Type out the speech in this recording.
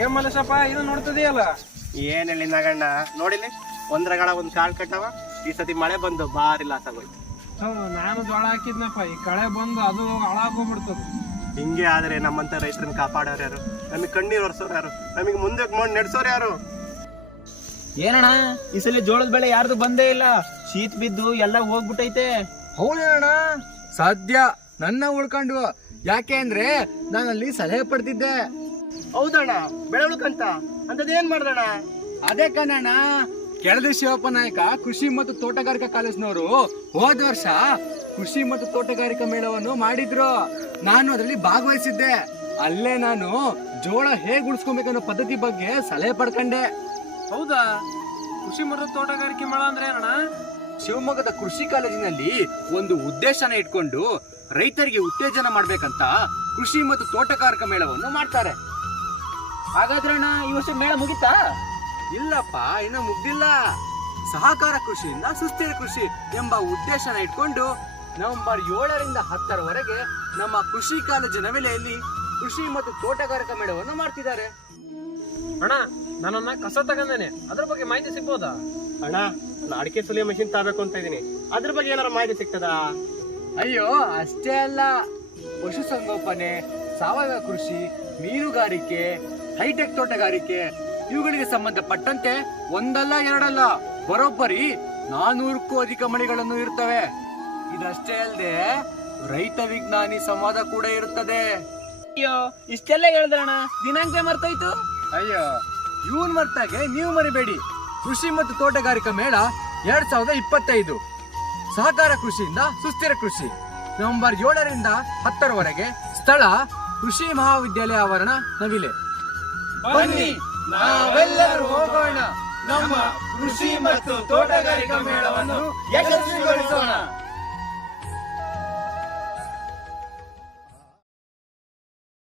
ಏನ್ ಮಲಸಪ್ಪ ಇದು ನೋಡ್ತದೆಯಲ್ಲ? ಏನ್ ಹೇಳಿ ನಗಣ್ಣ, ನೋಡಿಲಿ ಒಂದ್ರಗಳ ಒಂದ್ ಕಾಳ್ ಕಟ್ಟವ. ಈ ಸತಿ ಮಳೆ ಬಂದು ಬಾರಿ ಲಾಸ್ ಆಗೋಯ್ತು. ನಾನು ಜೋಳ ಹಾಕಿದ್ನಪ್ಪ, ಈ ಕಳೆ ಬಂದು ಅದು ಹಾಳಾಗೋಗ್ಬಿಡ್ತದ. ಹಿಂಗೆ ಆದ್ರೆ ನಮ್ಮಂತ ರೈತರನ್ನ ಕಾಪಾಡೋರು ಯಾರು? ನಮಗ್ ಕಣ್ಣೀರ್ ಒರ್ಸೋರು ಯಾರು? ನಮಗ್ ಮುಂದೆ ಮಾಡಿ ನಡೆಸೋರು ಯಾರು? ಏನಣ್ಣ ಈ ಸಲ ಜೋಳದ ಬೆಳೆ ಯಾರ್ದು ಬಂದೇ ಇಲ್ಲ, ಶೀತ್ ಬಿದ್ದು ಎಲ್ಲ ಹೋಗ್ಬಿಟ್ಟೈತೆ. ಹೌದಣ್ಣ, ಸದ್ಯ ನನ್ನ ಉಳ್ಕೊಂಡು. ಯಾಕೆ ಅಂದ್ರೆ ನಾನಲ್ಲಿ ಸಲಹೆ ಪಡ್ತಿದ್ದೆ. ಹೌದಣ್ಣ, ಬೆಳೆ ಉಳ್ಕಂತ ಅಂತದೇನ್ ಮಾಡ್ದಣ್ಣ? ಅದೇ ಕಣಣ್ಣ, ಕೆಳದಿ ಶಿವಪ್ಪ ನಾಯಕ ಕೃಷಿ ಮತ್ತು ತೋಟಗಾರಿಕಾ ಕಾಲೇಜ್ನವರು ಹೋದ ವರ್ಷ ಕೃಷಿ ಮತ್ತು ತೋಟಗಾರಿಕಾ ಮೇಳವನ್ನು ಮಾಡಿದ್ರು. ನಾನು ಅದರಲ್ಲಿ ಭಾಗವಹಿಸಿದ್ದೆ. ಅಲ್ಲೇ ನಾನು ಜೋಳ ಹೇಗ್ ಉಳಿಸ್ಕೊಬೇಕನ್ನೋ ಪದ್ಧತಿ ಬಗ್ಗೆ ಸಲಹೆ ಪಡ್ಕೊಂಡೆ. ಹೌದಾ? ಕೃಷಿ ಮತ್ತು ತೋಟಗಾರಿಕೆ ಮೇಳ ಅಂದ್ರೆ ಏನಣ್ಣ? ಶಿವಮೊಗ್ಗದ ಕೃಷಿ ಕಾಲೇಜಿನಲ್ಲಿ ಒಂದು ಉದ್ದೇಶನ ಇಟ್ಕೊಂಡು ರೈತರಿಗೆ ಉತ್ತೇಜನ ಮಾಡ್ಬೇಕಂತ ಕೃಷಿ ಮತ್ತು ತೋಟಗಾರಿಕಾ ಮೇಳವನ್ನು ಮಾಡ್ತಾರೆ. ಹಾಗಾದ್ರೆ ಅಣ್ಣ ಈ ವರ್ಷ ಮೇಳ ಮುಗಿತಾ? ಇಲ್ಲಪ್ಪ, ಇನ್ನು ಮುಗ್ದಿಲ್ಲ. ಸಹಕಾರ ಕೃಷಿಯಿಂದ ಸುಸ್ಥಿರ ಕೃಷಿ ಎಂಬ ಉದ್ದೇಶನ ಇಟ್ಕೊಂಡು ನವೆಂಬರ್ 7ರಿಂದ 10ರವರೆಗೆ ನಮ್ಮ ಕೃಷಿ ಕಾಲೇಜಿನ ವೇಳೆಯಲ್ಲಿ ಕೃಷಿ ಮತ್ತು ತೋಟಗಾರಿಕಾ ಮೇಳವನ್ನು ಮಾಡ್ತಿದ್ದಾರೆ. ಅಣ್ಣ, ನಾನನ್ನ ಕಸ ತಗಂದೇನೆ, ಅದ್ರ ಬಗ್ಗೆ ಮಾಹಿತಿ ಸಿಗ್ಬೋದಾ? ಅಣ್ಣ, ನಾನು ಅಡಿಕೆ ಸುಲಿಯೋ ಮಷಿನ್ ತಗೋಬೇಕು ಅಂತ ಇದೀನಿ. ಅದ್ರ ಬಗ್ಗೆ ಏನಾರ ಮಾಹಿತಿ ಸಿಗ್ತದಾ? ಅಯ್ಯೋ ಅಷ್ಟೇ ಅಲ್ಲ, ಪಶುಸಂಗೋಪನೆ, ಸಾವಯವ ಕೃಷಿ, ಮೀನುಗಾರಿಕೆ, ಹೈಟೆಕ್ ತೋಟಗಾರಿಕೆ ಇವುಗಳಿಗೆ ಸಂಬಂಧಪಟ್ಟಂತೆ ಒಂದಲ್ಲ ಎರಡಲ್ಲ ಬರೋಬ್ಬರಿ 400ಕ್ಕೂ ಅಧಿಕ ಮಳಿಗಳನ್ನು ಇರುತ್ತವೆ. ಇದಷ್ಟೇ ಅಲ್ಲದೆ ರೈತ ವಿಜ್ಞಾನಿ ಸಂವಾದ ಕೂಡ ಇರುತ್ತದೆ. ಅಯ್ಯೋ ಇಷ್ಟೆಲ್ಲ ಹೇಳಿದ್ರಣ್ಣ, ದಿನಾಂಕ ಮರ್ತೋಯ್ತು. ಅಯ್ಯೋ ಇವನ್ ಮರ್ತಾಗೆ ನೀವು ಮರಿಬೇಡಿ. ಕೃಷಿ ಮತ್ತು ತೋಟಗಾರಿಕಾ ಮೇಳ 2025 ಸಹಕಾರ ಕೃಷಿಯಿಂದ ಸುಸ್ಥಿರ ಕೃಷಿ, ನವೆಂಬರ್ 7ರಿಂದ 10ರವರೆಗೆ. ಸ್ಥಳ ಕೃಷಿ ಮಹಾವಿದ್ಯಾಲಯ ಆವರಣ, ನವಿಲೆ. ಬನ್ನಿ ನಾವೆಲ್ಲರೂ ಹೋಗೋಣ, ನಮ್ಮ ಕೃಷಿ ಮತ್ತು ತೋಟಗಾರಿಕಾ ಮೇಳವನ್ನು ಯಶಸ್ವಿಗೊಳಿಸೋಣ.